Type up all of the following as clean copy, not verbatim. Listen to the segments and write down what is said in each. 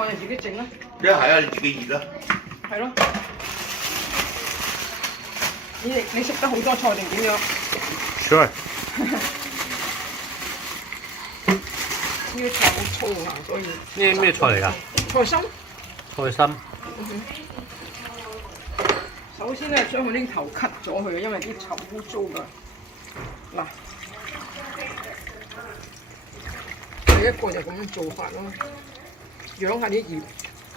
我哋自己整啦。一係啊，你自己熱啦。係咯。你識得好多菜定點樣 ？Sure。呢啲菜好粗啊，所以。呢啲咩菜嚟㗎？菜心。菜心。首先咧，將佢啲頭 cut 咗佢，因為啲頭污糟㗎。嗱，第一個就咁樣做法咯，養下啲葉。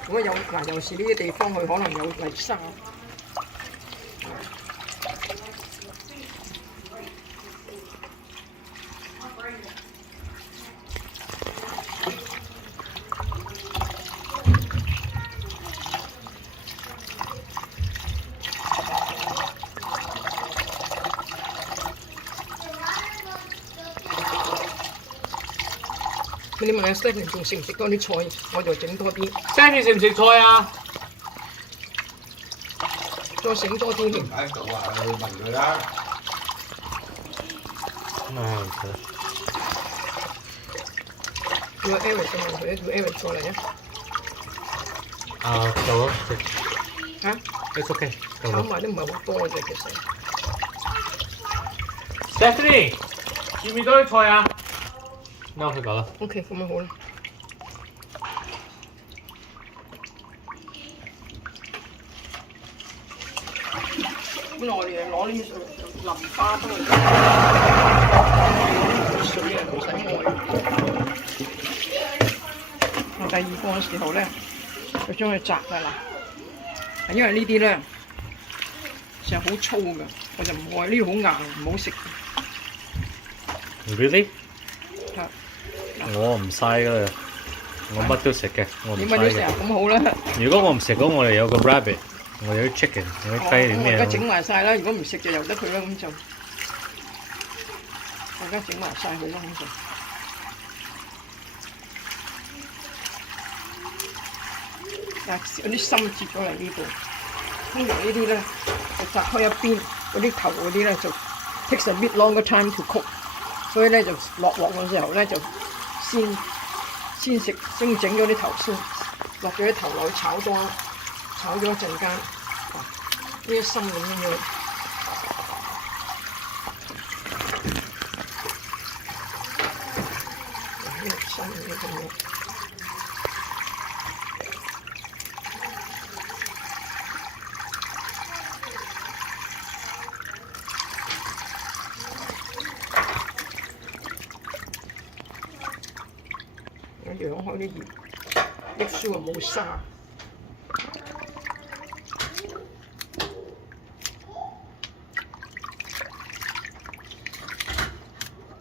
如果有嗱，有時呢啲地方佢可能有泥沙。你問下 Stephen 仲食唔食多啲菜，我就整多啲。Stephen 食唔食菜啊？再整多啲添。喺度啊，你問佢啦。唔食。叫 Eric 就問佢，叫 Eric 過嚟啊。啊，夠咯，食。嚇 ？It's okay。炒埋都唔係好多啫，其實。Stephanie，要唔要多啲菜啊？啱佢講啦。OK， 咁樣好啦。本來我哋攞呢啲淋花都係水啊，唔使愛。第二個嘅時候咧，就將佢摘㗎啦。因為呢啲咧成日好粗㗎，我就唔愛呢度好硬，唔好食。Really？係。我唔嘥㗎啦，我乜都食嘅，我唔嘥嘅。點解都成日咁好啦？如果我唔食，咁我哋有個 rabbit，我有啲 chicken，有啲雞啲咩？我而家整埋晒啦，如果唔食就由得佢啦，咁就我而家整埋晒佢啦，咁就。嗱，有啲心接咗嚟呢度，通常呢啲咧就摘開一邊，嗰啲頭嗰啲咧就 takes a bit longer time to cook， 所以咧就落鑊嘅時候咧就先整咗啲頭先，落咗啲頭落去炒咗一陣間，呢啲心咁樣樣。呢個心嘅咁樣。養開啲葉，啲樹啊冇沙。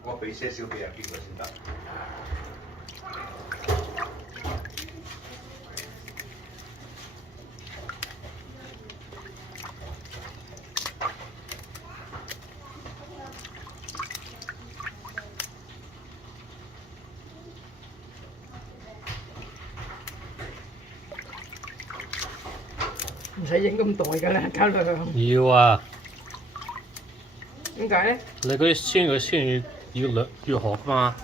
我俾些少俾阿邊個先得。唔使影咁耐㗎啦，家良。要啊。點解咧？你嗰啲酸要學㗎嘛。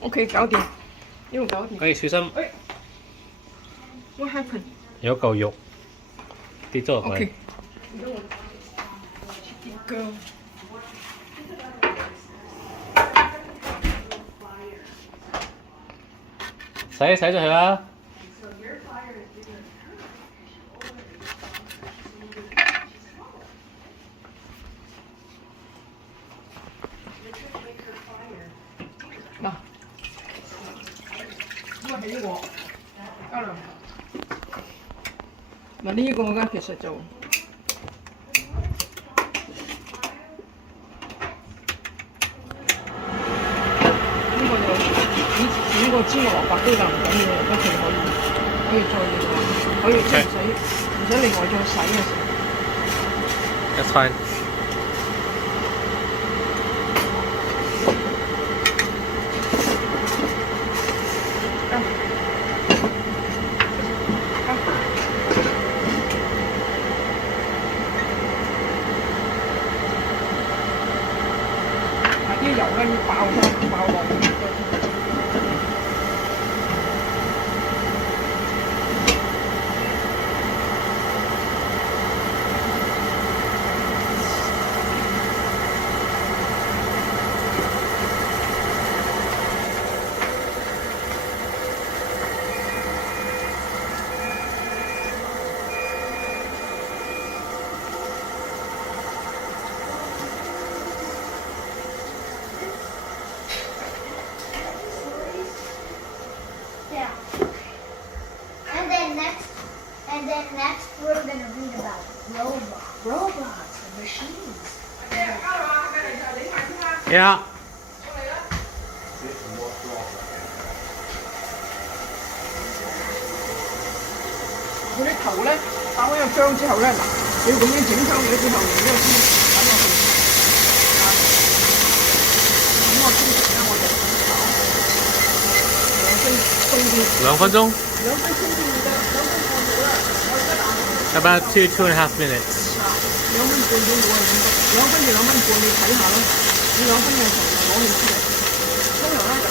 OK， 搞掂，呢度搞掂。小心。What happened？ 有嚿肉跌咗落去。OK。切啲薑。洗咗佢啦。嗱，呢個起鑊，家良。嗱呢個咧其實就呢個就剪個芝麻蘿蔔都得唔緊要，一定可以再用，可以即係唔使另外再洗嘅時候。That's fine。啲油咧要爆落去。next we're gonna read about robots and machines. Yeah. 嗰啲頭咧打開個漿之後咧，嗱，你要咁樣整香咗之後，然之後先擺落去。啊，咁我通常咧我就炒2分鐘到， 2分鐘 2分鐘先得，2分半到啦。我而家打開。 ？About 2.5 minutes. 2分半到冇人2分至2分半，你睇下啦。你2分嘅時候就攞佢出嚟，通常咧就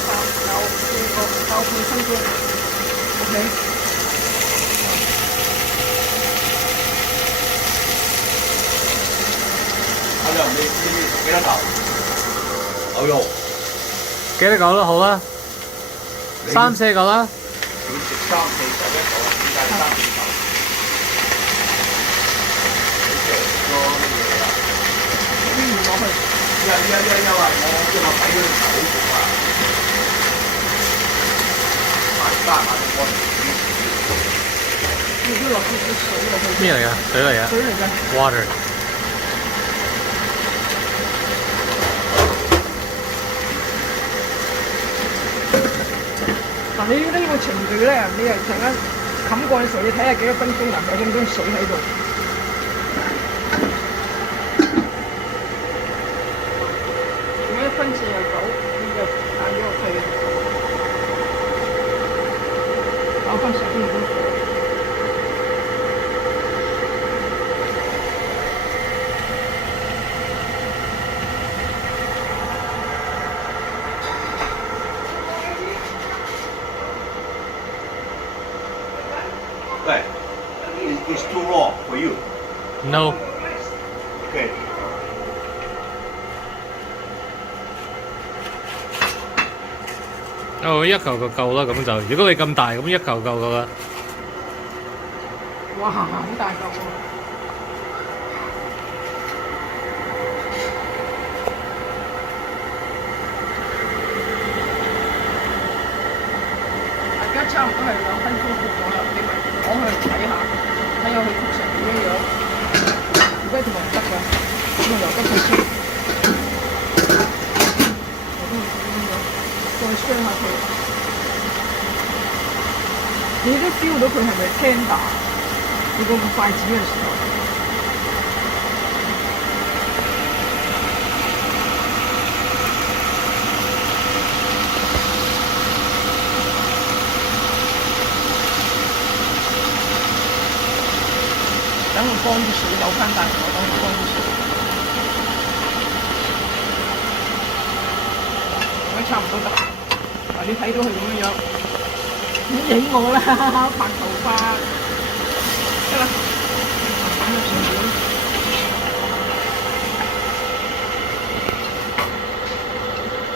爆半分鐘。OK。阿亮，你幾多嚿？牛肉，幾多嚿都好啦，3、4嚿啦。佢食3、4嚿一嚿，點解3、4嚿？多乜嘢啦？落去。因為我睇嗰條好熟啊，買我你都落少少水落去。咩嚟㗎？水嚟㗎。水嚟㗎。Water。嗱，你呢個程序咧，你係陣間冚過水，你睇下幾多分鐘嗱，有咁多水喺度。如果1分49，你就打咗落去，打翻10分鐘。對，it's too raw for you. No。 Okay. 哦，一嚿就夠啦，咁就如果你咁大，咁一嚿夠㗎啦。哇，好大嚿喎！而家差唔多係2分鐘焗咗啦，你咪攞去睇下，睇下佢焗成點樣樣。如果同埋唔得嘅，咁啊由得佢先，再傷下佢。你都 feel 到佢係咪 tender？ 你個筷子嘅時候。等佢乾啲水有翻大火，等佢乾啲水。咁差唔多得。嗱，你睇到佢咁樣樣，唔好影我啦，白頭髮。得啦，咁嘅順便。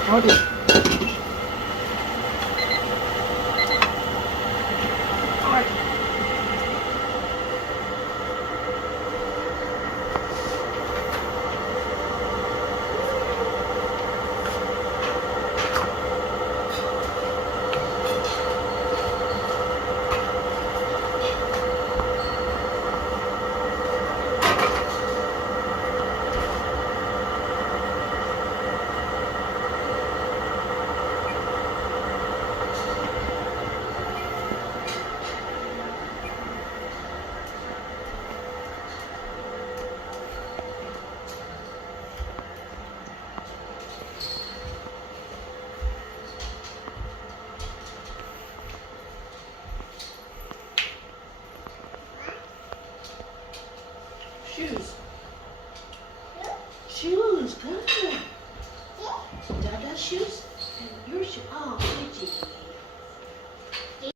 搞掂。